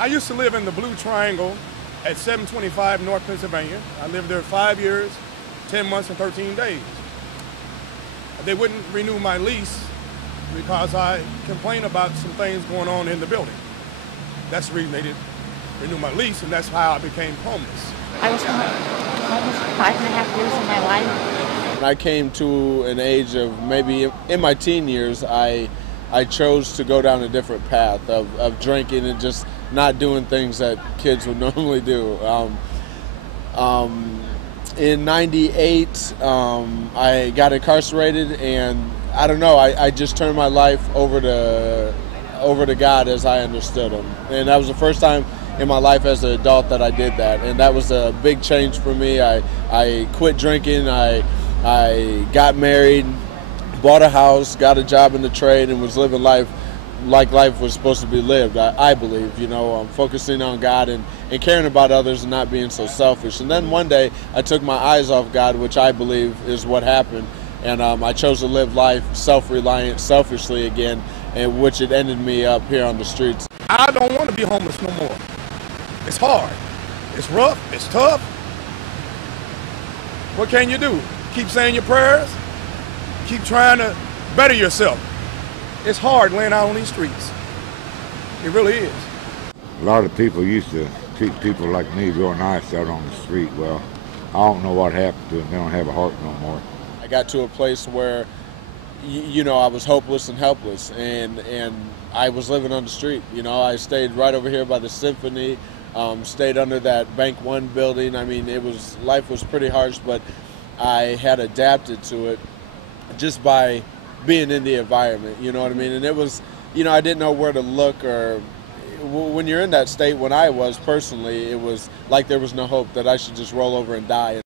I used to live in the Blue Triangle at 725 North Pennsylvania. I lived there 5 years, 10 months, and 13 days. They wouldn't renew my lease because I complained about some things going on in the building. That's the reason they didn't renew my lease, and that's how I became homeless. I was homeless for 5.5 years of my life. When I came to an age of maybe in my teen years, I chose to go down a different path of drinking and just not doing things that kids would normally do. In '98, I got incarcerated, and I don't know, I just turned my life over to God as I understood Him. And that was the first time in my life as an adult that I did that, and that was a big change for me. I quit drinking, I got married, bought a house, got a job in the trade, and was living life like life was supposed to be lived, I believe, focusing on God and caring about others and not being so selfish. And then one day I took my eyes off God, which I believe is what happened, and I chose to live life self-reliant, selfishly again, and which it ended me up here on the streets. I don't want to be homeless no more. It's hard, it's rough, it's tough. What can you do? Keep saying your prayers, keep trying to better yourself. It's hard laying out on these streets. It really is. A lot of people used to treat people like me real nice out on the street. Well, I don't know what happened to them. They don't have a heart no more. I got to a place where, I was hopeless and helpless, and I was living on the street. I stayed right over here by the Symphony, stayed under that Bank One building. I mean, life was pretty harsh, but I had adapted to it just by being in the environment, you know what I mean? And it was, I didn't know where to look, or when you're in that state, when I was personally, it was like there was no hope, that I should just roll over and die.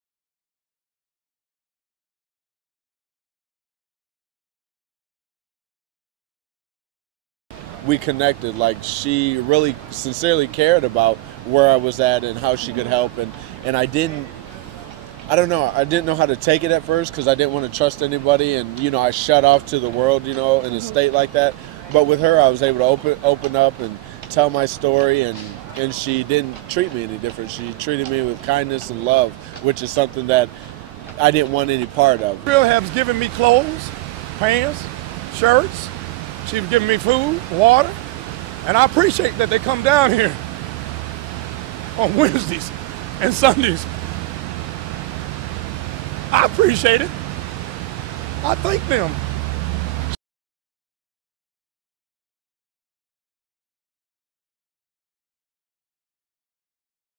We connected, like she really sincerely cared about where I was at and how she could help, and I didn't know how to take it at first because I didn't want to trust anybody, and I shut off to the world, in a state like that. But with her, I was able to open up and tell my story, and she didn't treat me any different. She treated me with kindness and love, which is something that I didn't want any part of. Real has given me clothes, pants, shirts. She's given me food, water, and I appreciate that they come down here on Wednesdays and Sundays. I appreciate it. I thank them.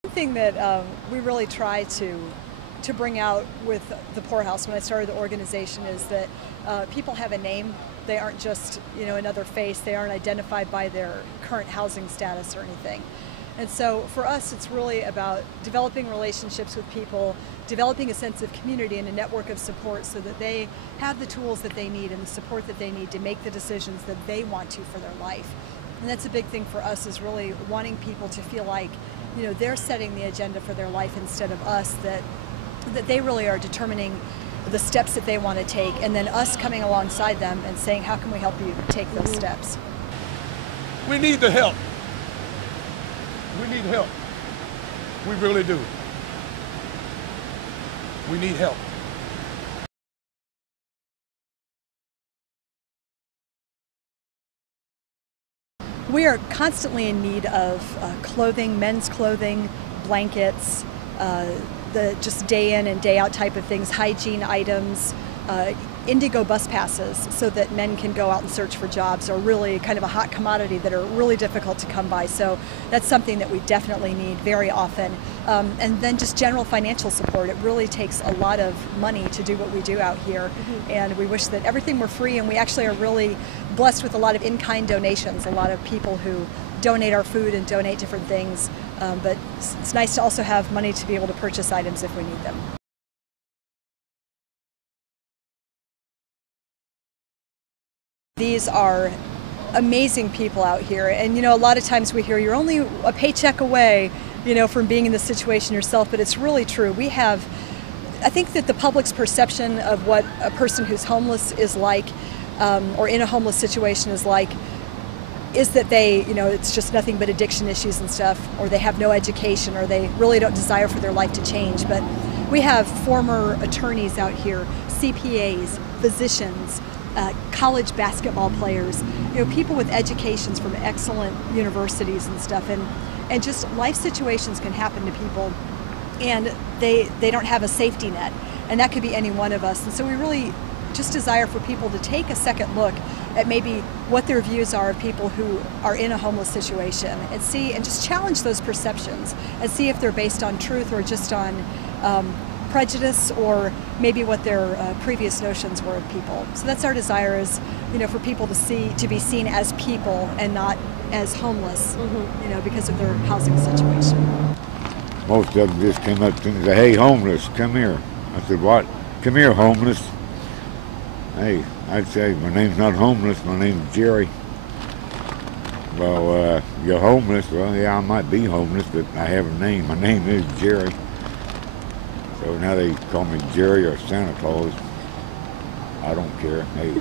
One thing that we really try to bring out with the PourHouse when I started the organization is that people have a name. They aren't just another face. They aren't identified by their current housing status or anything. And so for us, it's really about developing relationships with people, developing a sense of community and a network of support so that they have the tools that they need and the support that they need to make the decisions that they want to for their life. And that's a big thing for us, is really wanting people to feel like they're setting the agenda for their life instead of us, that they really are determining the steps that they want to take, and then us coming alongside them and saying, how can we help you take those steps? We need the help. We need help. We really do. We need help. We are constantly in need of clothing, men's clothing, blankets, the just day in and day out type of things, hygiene items, Indigo bus passes so that men can go out and search for jobs are really kind of a hot commodity that are really difficult to come by. So that's something that we definitely need very often. And then just general financial support. It really takes a lot of money to do what we do out here. And we wish that everything were free, and we actually are really blessed with a lot of in-kind donations, a lot of people who donate our food and donate different things. But it's nice to also have money to be able to purchase items if we need them. These are amazing people out here, and a lot of times we hear you're only a paycheck away, from being in this situation yourself, but it's really true. I think that the public's perception of what a person who's homeless is like, or in a homeless situation is like, is that they, it's just nothing but addiction issues and stuff, or they have no education, or they really don't desire for their life to change. But we have former attorneys out here, CPAs, physicians, college basketball players, people with educations from excellent universities and stuff, and just life situations can happen to people, and they don't have a safety net, and that could be any one of us. And so we really just desire for people to take a second look at maybe what their views are of people who are in a homeless situation, and see and just challenge those perceptions and see if they're based on truth or just on prejudice, or maybe what their previous notions were of people. So that's our desire, is for people to be seen as people and not as homeless, because of their housing situation. Most of them just came up to me and said, "Hey, homeless, come here." I said, "What? Come here, homeless." Hey, I'd say, "My name's not homeless, my name's Jerry." "Well, you're homeless." "Well, yeah, I might be homeless, but I have a name. My name is Jerry." So now they call me Jerry or Santa Claus. I don't care. Hey,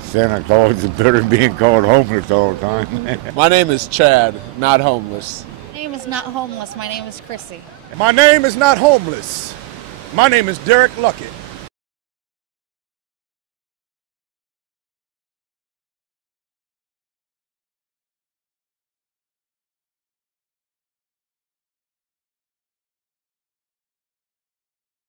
Santa Claus is better than being called homeless all the time. My name is Chad, not homeless. My name is not homeless. My name is Chrissy. My name is not homeless. My name is Derek Luckett.